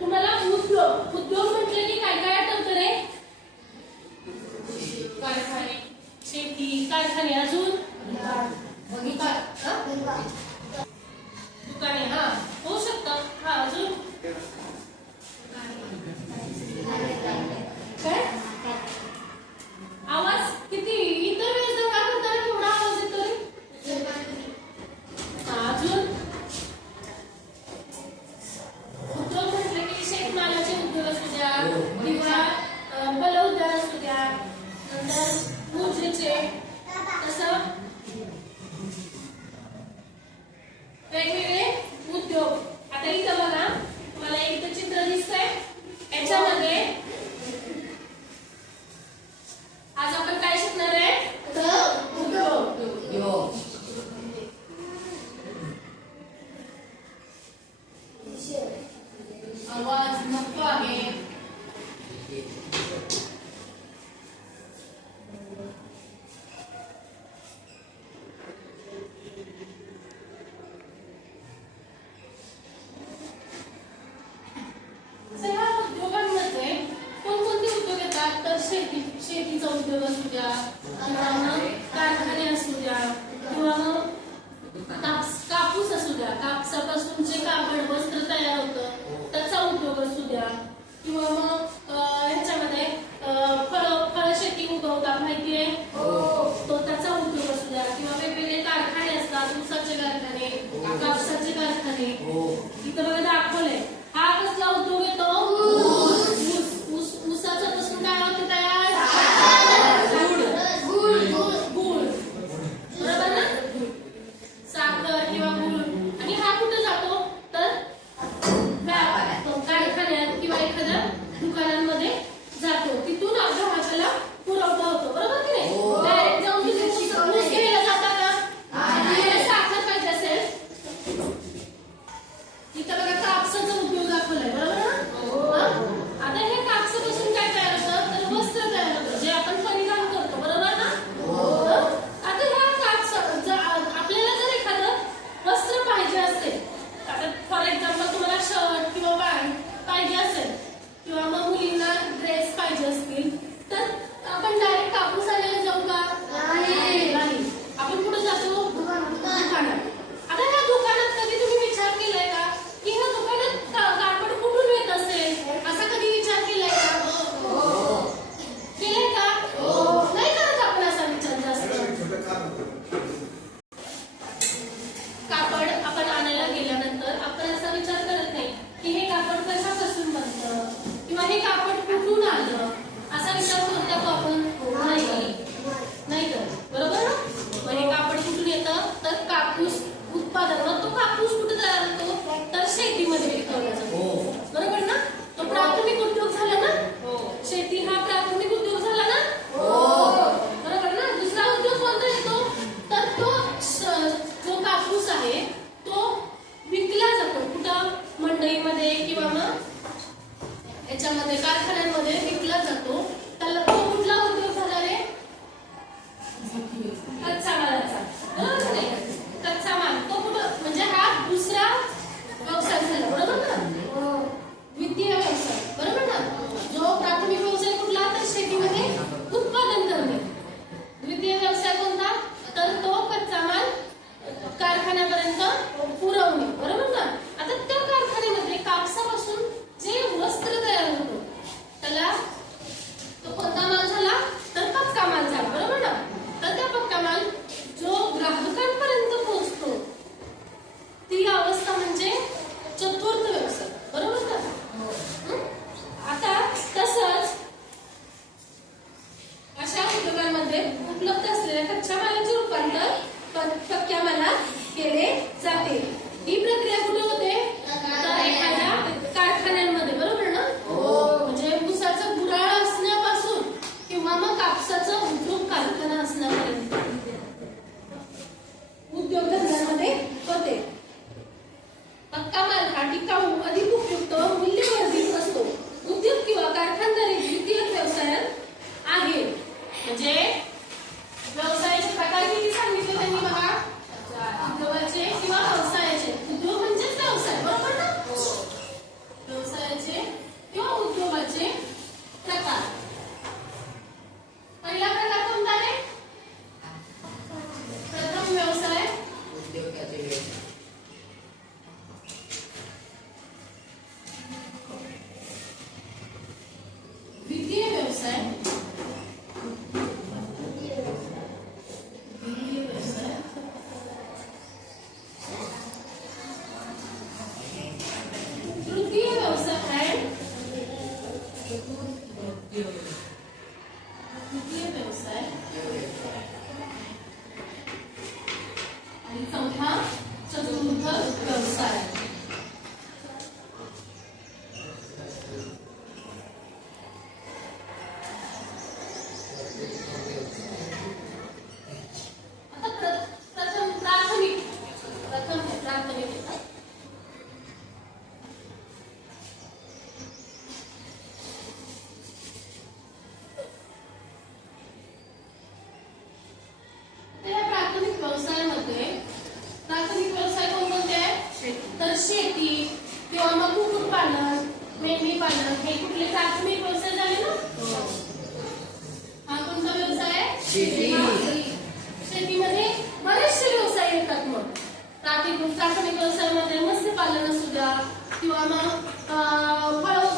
तुम्हाला उद्योग उद्योग म्हटले की काय काय आठवतं रे? कारखाने, शेती, कारखाने, अजून दुकाने, हा होऊ शकतं. हा अजून काय आवाज किती इतर वेळेस जर काय करताना केवढा आवाज येतोय? अजून उद्योग म्हटलं की शेतमालाचे उद्योग असू द्या किंवा फल उद्योग असू द्या, नंतर ऊर्जेचे, तसं वेगवेगळे उद्योग. आता इथं बघा, तुम्हाला इथं चित्र दिसतंय. याच्यामध्ये आज आपण काय शिकणार आहे? उद्योग. आवाज नको आहे. ह्या उद्योगांमध्ये कोणकोणते उद्योग येतात? तर शेतीचा उद्योग असू द्या किंवा मग कारखाने असू द्या किंवा मग कापूस असू द्या, कापसापासून जे कापड वस्त्र तयार होतं त्याचा उद्योग असू द्या किंवा मग ह्याच्यामध्ये फळ शेती उगवतात माहितीये, तो त्याचा उद्योग असू द्या किंवा वेगवेगळे कारखाने असतात, ऊसाचे कारखाने, कापसाचे कारखाने. इथं बघा दाखवलंय. हा कसला उद्योग येतो? ऊसाच्या पासून काय होतं तयार? गुळ. बरोबर ना? साखर किंवा गुळ. आणि हा कुठे जातो? तर कारखान्यात किंवा एखाद्या दुकानांमध्ये जातो. तिथून ग्राहकाला पुरवठा होतो. बरोबर की नाही? डायरेक्ट जाऊन ऊस घ्यायला जाता का? साखर पाहिजे असेल. इथं बघा कापसाचा उद्योग दाखवलाय. बरोबर ना? आता हे कापसापासून काय तयार होतं? तर वस्त्र तयार होतं, जे आपण परिधान करतो. बरोबर ना? आता ह्या आपल्याला जर एखादं वस्त्र पाहिजे असेल, आता फॉर एक्झाम्पल तुम्हाला शर्ट किंवा पॅन्ट पाहिजे असेल किंवा मग मुलींना ड्रेस पाहिजे असतील, तर आपण डायरेक्ट कापूस आणायला जाऊ का? नाही. आपण कुठे जातो? दुकानात. आता ह्या दुकानात कधी तुम्ही विचार केलाय का की ह्या दुकानात कापड कुठून येत असेल? असा कधी विचार केलाय का? केलाय का? नाही करत आपण असा विचार जास्त. कापड आपण आणायला गेल्यानंतर आपण असा विचार करत नाही की हे कापड कशापासून बनतं किंवा हे कापड कुठून आलं, असा विचार करतो का आपण? नाही करत. बरोबर ना? मग हे कापड कुठून येतं? तर कापूस उत्पादन. मग तो कापूस कुठे तयार होतो? तर शेतीमध्ये पिकवला जातो. बरोबर ना? तो प्राथमिक उद्योग झाला ना? शेती हा प्राथमिक उद्योग झाला ना? बरोबर ना? दुसरा उद्योग कोणता येतो? तर तो जो कापूस आहे तो विकला जातो. कुठं? मंडईमध्ये किंवा मग याच्यामध्ये कारखान्यांमध्ये विकला जातो. त्याला तो कुठला उद्योग झाला रे? कच्चा मालाचा. बरोबर नाही? कच्चा माल तो कुठं, म्हणजे हा दुसरा व्यवसाय झाला. बरोबर ना? द्वितीय व्यवसाय. बरोबर ना? जो प्राथमिक व्यवसाय कुठला? तर शेतीमध्ये उत्पादन करणे. द्वितीय व्यवसाय कोणता? तर तो कच्चा माल कारखान्यापर्यंत पुरवणे. बरोबर ना? आता त्या कारखान्यामध्ये कापसापासून जे वस्त्र तयार होतं त्याला व्यवसाय, द्वितीय व्यवसाय, तृतीय व्यवसाय, तृतीय व्यवसाय आणि चौथा चतुर्थ व्यवसाय. आता प्रथम प्राथमिक प्राथमिक व्यवसायामध्ये प्राथमिक व्यवसाय कोणकोणते आहेत? तर शेती किंवा मग कुक्कुटपालन, मेंढी पालन हे कुठले प्राथमिक व्यवसाय झाले ना? हा कोणता व्यवसाय आहे? शेती. शेतीमध्ये बरेचसे व्यवसाय येतात. मग प्राथमिक व्यवसायामध्ये मत्स्यपालन असू द्या किंवा मग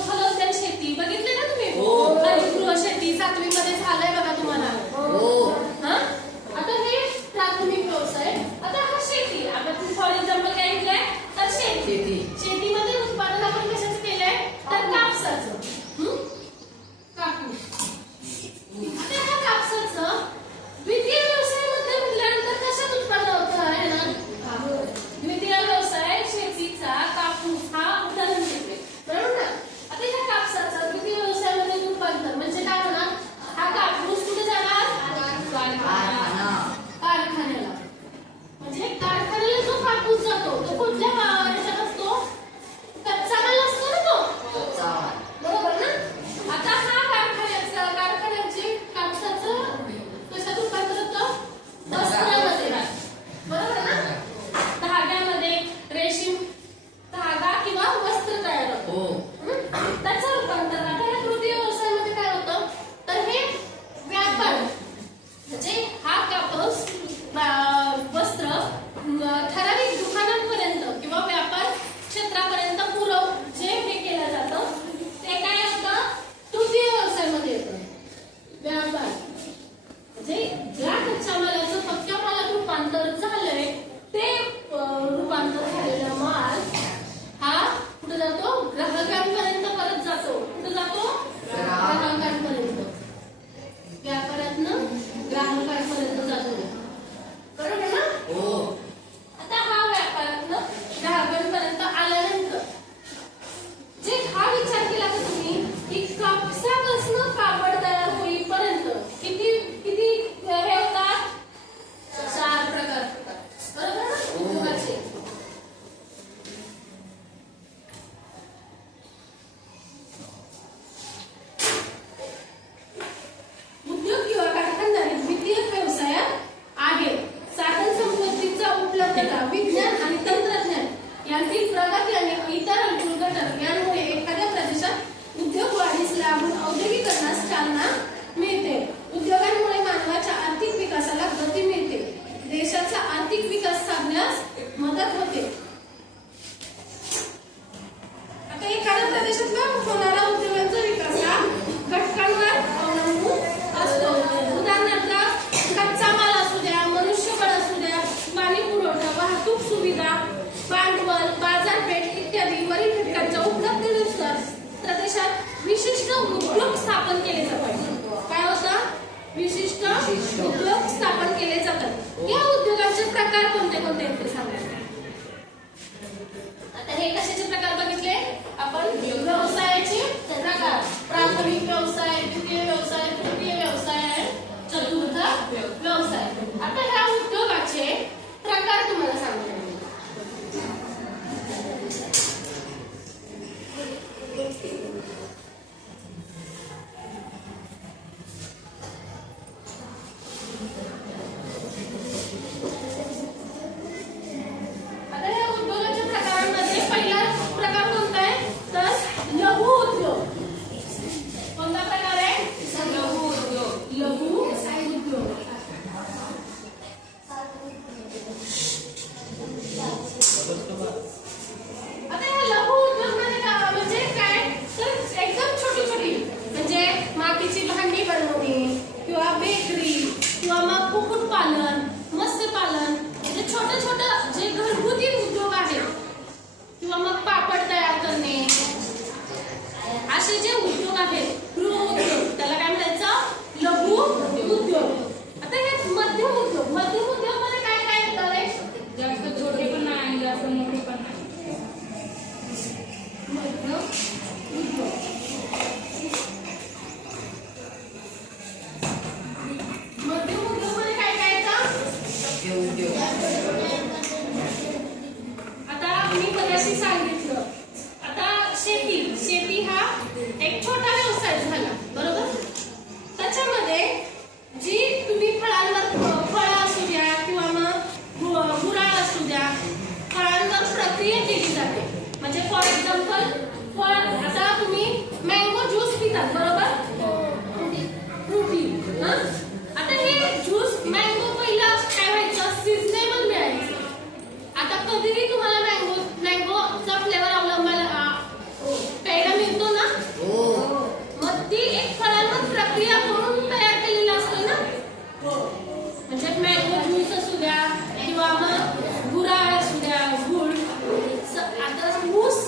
फलोद्यान शेती बघितले ना तुम्ही? हरितगृह शेती 7वी मध्ये झालंय बघा तुम्हाला. हा आता हे प्राथमिक व्यवसाय. आता हा शेती, आपण फॉर एक्झाम्पल काय घेतलंय तर शेतीमध्ये उत्पादन आपण कशाचं केलंय तर कापसाचं. कापूस. आता ह्या कापसाचं द्वितीय व्यवसायामध्ये म्हटल्यानंतर कशात उत्पादन होतं आहे ना? द्वितीय व्यवसाय शेतीचा कापूस हा उदाहरण घेतले बरोबर ना? आता ह्या कापसाचा द्वितीय व्यवसायामध्ये रूपांतर म्हणजे काय होणार? हा कापूस कुठे जाणार? कारखान्याला. म्हणजे कारखान्याला जो कापूस जातो तो कुठल्या ह्याच्यात असतो? कच्चा माल असतो ना तो, बरोबर ना? आता हा कारखान्याचे कापसाचं कशात रूपांतर होतं? वस्त्रामध्ये, बरोबर ना? धाग्यामध्ये रेशीम धागा किंवा वस्त्र तयार होतो. त्याचं रूपांतर. आता या तृतीय व्यवसायामध्ये काय होतं तर हे व्यापार म्हणजे हा कापूस वस्त्र ठराविक दुकानांपर्यंत किंवा व्यापार क्षेत्रापर्यंत जे हे केलं जातं ते काय असतं? तृतीय व्यवसायामध्ये येतं. व्यापार म्हणजे ज्या कच्च्या मालाचं पक्क्या मालात रूपांतर झालंय ते रूपांतर झालेला माल हा कुठे जातो? ग्राहकांपर्यंत परत जातो. कुठे जातो? ग्राहकांपर्यंत. व्यापारातनं ग्राहकांपर्यंत जातो, बरोबर ना? आता हा व्यापारातनं ग्राहकांपर्यंत आल्यानंतर जे हा विचार केला का तुम्ही की कापसापासून कापड तयार होईपर्यंत किती हे होतात? 4 प्रकार होतात, बरोबर ना? उद्योगाचे. उद्योग किंवा कारखानदारी द्वितीय व्यवसायात आहे. साधन संपत्तीचा उपलब्धता, विज्ञान आणि तंत्रज्ञान यांतील प्रगती आणि इतर अनुकूल घटक यांमुळे एखाद्या प्रदेशात उद्योग वाढीस लागून औद्योगिकरणास चालना मिळते. उद्योगांमुळे मानवाच्या आर्थिक विकासाला गती मिळते. देशाचा आर्थिक विकास साधण्यास मदत होते. आता एखाद्या प्रदेशात होणारा उद्योगांचा विकास हा घटकांवर अवलंबून असतो. उदाहरणार्थ कच्चा माल असू द्या, मनुष्यबळ असू द्या, पाणी पुरवठा, वाहतूक सुविधा, भांडवल, बाजारपेठ इत्यादी वरील घटकांच्या उपलब्धतेनुसार प्रदेशात विशिष्ट उद्योग स्थापन केले जातात. काय होतं? विशिष्ट उद्योग स्थापन केले जातात. या उद्योगांचे प्रकार कोणते कोणते आहेत ते सांगा. आता हे कशाचे प्रकार बघितले आपण? व्यवसायाचे प्रकार. प्राथमिक व्यवसाय, द्वितीय व्यवसाय, तृतीय व्यवसाय आणि चतुर्थ व्यवसाय. आता ह्या उद्योगाचे प्रकार तुम्हाला सांगतो. आता या उद्योगाच्या प्रकारांमध्ये पहिला प्रकार कोणता आहे तर लघु उद्योग. कोणता प्रकार आहे? लघु उद्योग. लघु उद्योग. आता या लघु उद्योग मध्ये म्हणजे काय मध्यम उद्योगमध्ये काय काय येतं? आता मी मगाशी सांगितलं, आता शेती हा एक छोटा व्यवसाय झाला, बरोबर? त्याच्यामध्ये जी तुम्ही फळं असू द्या किंवा मग गुराळ असू द्या, फळांवर प्रक्रिया केली जाते. म्हणजे फॉर एक्झाम्पल फळ, आता तुम्ही मँगो ज्यूस पितात, बरोबर? फ्रुटी. आता हे ज्यूस मँगो पहिला काय व्हायचं, सीझनेबल मिळायचं. आता कधीही तुम्हाला मँगोचा फ्लेवर अवलंबायला प्यायला मिळतो ना, मग ती एक फळांवर प्रक्रिया करून तयार केलेली असते ना. म्हणजे मँगो ज्यूस असू द्या किंवा मग गुराळ असू द्या, गुळ. आता ऊस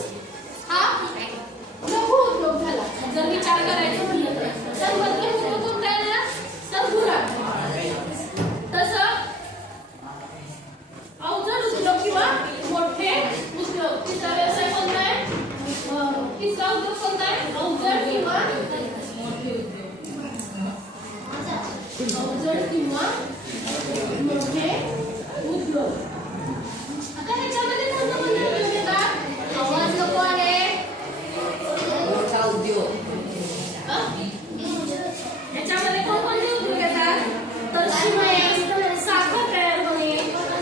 हा लघु उद्योग झाला. जर विचार करायचं म्हणलं तर मध्यम उद्योग कोणता येणार, तर गुराळ. तसं अवजड उद्योग किंवा मोठे उद्योग. तिसरा व्यवसाय कोणता आहे, तिसरा उद्योग कोणता आहे, अवजड किंवा मोठे उद्योग. आता ह्याच्यामध्ये कोणते उद्योग येतात, आवाज नको आहे, मोठा उद्योग. ह्याच्यामध्ये कोणकोणते उद्योग येतात, तर शिवाय साखर तयार होणे,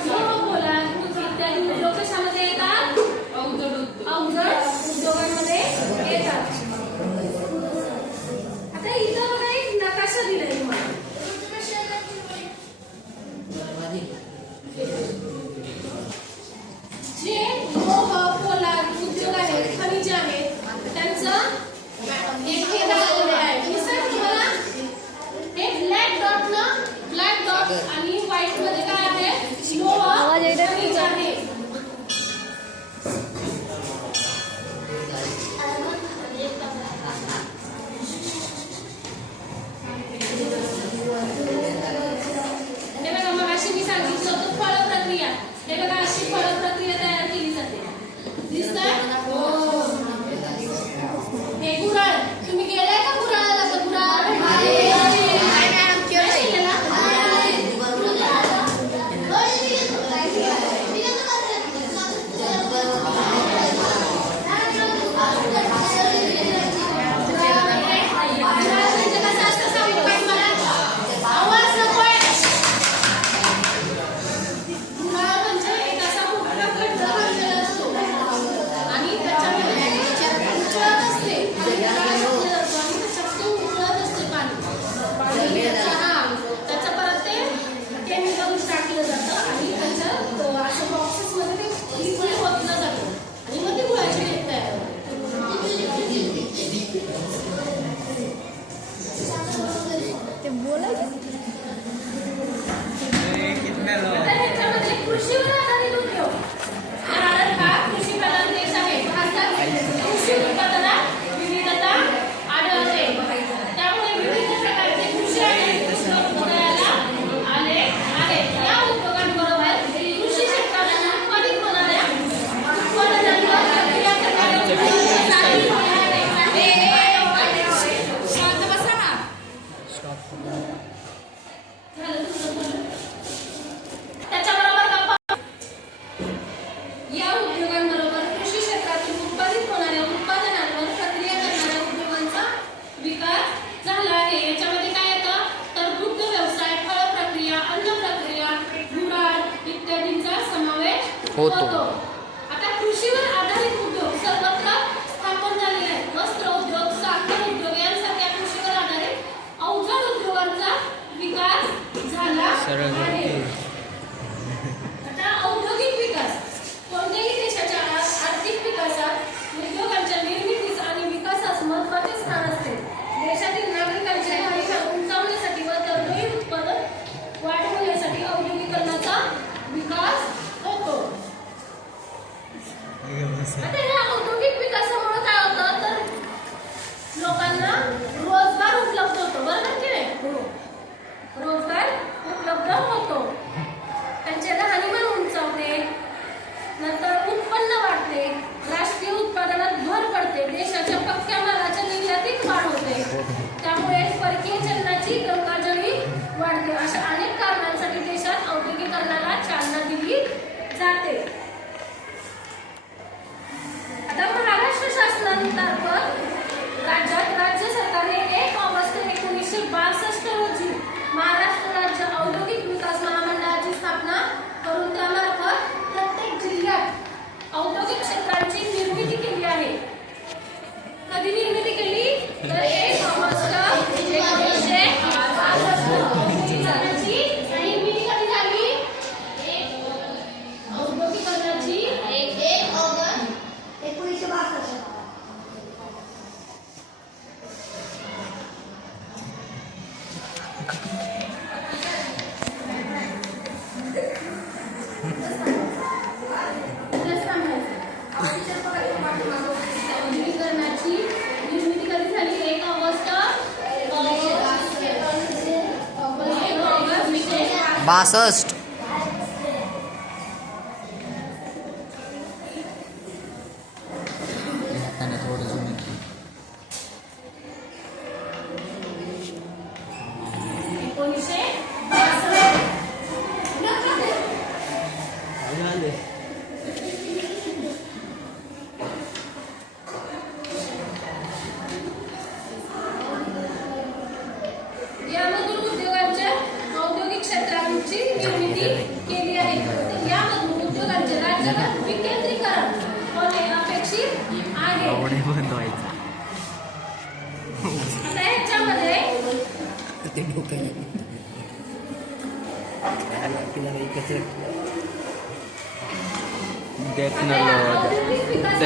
पोलाद इत्यादी उद्योग कशामध्ये येतात, अवजड उद्योगांमध्ये येतात. आता इथं बघा एक नकाशा दिलाय तुम्हाला. जे लोह पोलाद उद्योग आहेत, खनिजे आहेत, त्यांचं एक हे दाखवलेलं आहे. दिसतंय तुम्हाला हे ब्लॅक डॉट आणि व्हाईट मध्ये काय आहे, लोह खनिज आहे. हे बघा मगाशी मी सांगितलं होतं फळ प्रक्रिया. हे बघा अशी फळ प्रक्रिया तयार केली जाते. दिसतंय? हे गुराळ, तुम्ही गेलाय का गुराळाला? गुराळ होतो. आता कृषीवर आधारित उद्योग सर्वत्र स्थापन झालेले आहेत. वस्त्र उद्योग, साखर उद्योग यांसारख्या कृषीवर आधारित अवजड उद्योगांचा विकास झाला आहे. आता औद्योगिक विकास कोणत्याही देशाच्या आर्थिक विकासात उद्योगांच्या निर्मितीस आणि विकासास महत्त्वाचे स्थान असते. देशातील नागरिकांची मागणी उंचावण्यासाठी व दरडोई उत्पादन वाढवण्यासाठी औद्योगिकरणाचा विकास होतो. 62. थोडं जुनं. 1962. यामधून उद्योगांच्या औद्योगिक क्षेत्रांची निर्मिती केली आहे. यामधून उद्योगांचे राज्याला विकेंद्रीकरण होणे अपेक्षित आहे. बंद व्हायचं. आता ह्याच्यामध्ये देखणं औद्योगिक विकासावर